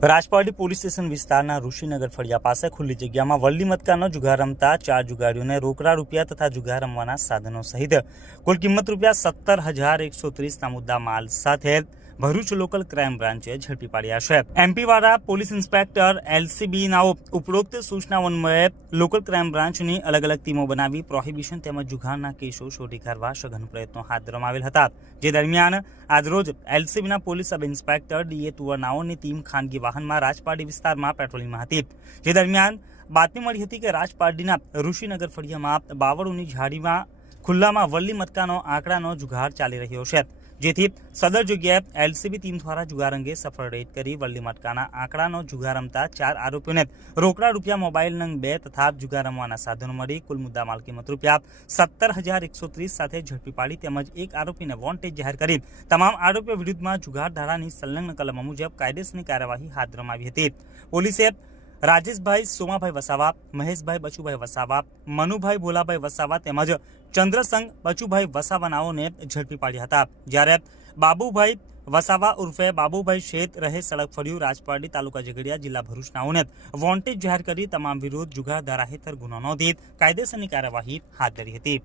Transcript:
Rajpardi police station વિસ્તારના ઋષિનગર ફળિયા પાસે ખુલ્લી જગ્યામાં વલ્લી મટકાનો જુગાર રમતા 4 જુગારીઓને રોકડા રૂપિયા તથા જુગાર રમવાના સાધનો સહિત કુલ કિંમત રૂપિયા 17,130ના મુદ્દા માલ સાથે ભરૂચ લોકલ ક્રાઇમ બ્રાન્ચે ઝડપી પાડ્યા છે। એમપીવાળા પોલીસ ઇન્સ્પેક્ટર એલસીબી નાઓ ઉપરોક્ત સૂચનાઓ અન્વયે લોકલ ક્રાઇમ બ્રાન્ચની અલગ અલગ ટીમો બનાવી પ્રોહિબિશન તેમજ જુગારના કેસો શોધી કાઢવા સઘન પ્રયત્નો હાથ ધરવામાં આવેલ હતા। જે દરમિયાન આજરોજ એલસીબીના પોલીસ સબ ઇન્સ્પેક્ટર ડીએ તુવરનાઓની ટીમ ખાનગી વાહનમાં રાજપારડી વિસ્તારમાં પેટ્રોલિંગમાં હતી। જે દરમિયાન બાતમી મળી હતી કે રાજપારડીના ઋષિનગર ફળિયામાં બાવળોની ઝાડીમાં ખુલ્લામાં વલ્લી મટકાનો આંકડાનો જુગાર ચાલી રહ્યો છે, જેથી સદર જગ્યાએ એલસીબી ટીમ દ્વારા જુગાર અંગે સફળ રેડ કરી વલ્લી મટકાના આંકડાનો જુગાર રમતા 4 આરોપીઓને રોકડા રૂપિયા મોબાઈલ નંગ 2 તથા જુગાર રમવાના સાધનો મળી કુલ મુદ્દા માલ કિંમત રૂપિયા 17,130 સાથે ઝડપી પાડી તેમજ એક આરોપીને વોન્ટેડ જાહેર કરી તમામ આરોપીઓ વિરુદ્ધમાં જુગાર ધારાની સંલગ્ન કલમો મુજબ કાયદેસરની કાર્યવાહી હાથ ધરવામાં આવી હતી। પોલીસે રાજેશભાઈ સોમાભાઈ વસાવા, મહેશભાઈ બચુભાઈ વસાવા, મનુભાઈ ભોલાભાઈ વસાવા તેમજ ચંદ્રસંગ બચુભાઈ વસાવાનાઓને ઝડપી પાડ્યા હતા। જ્યારે બાબુભાઈ વસાવા ઉર્ફે બાબુભાઈ શેત રહે સડક ફળિયું રાજપારડી તાલુકા ઝઘડિયા જિલ્લા ભરૂચનાઓને વોન્ટેડ જાહેર કરી તમામ વિરુદ્ધ જુગાર ધારા હેઠળ ગુનો નોંધી કાયદેસરની કાર્યવાહી હાથ ધરી હતી।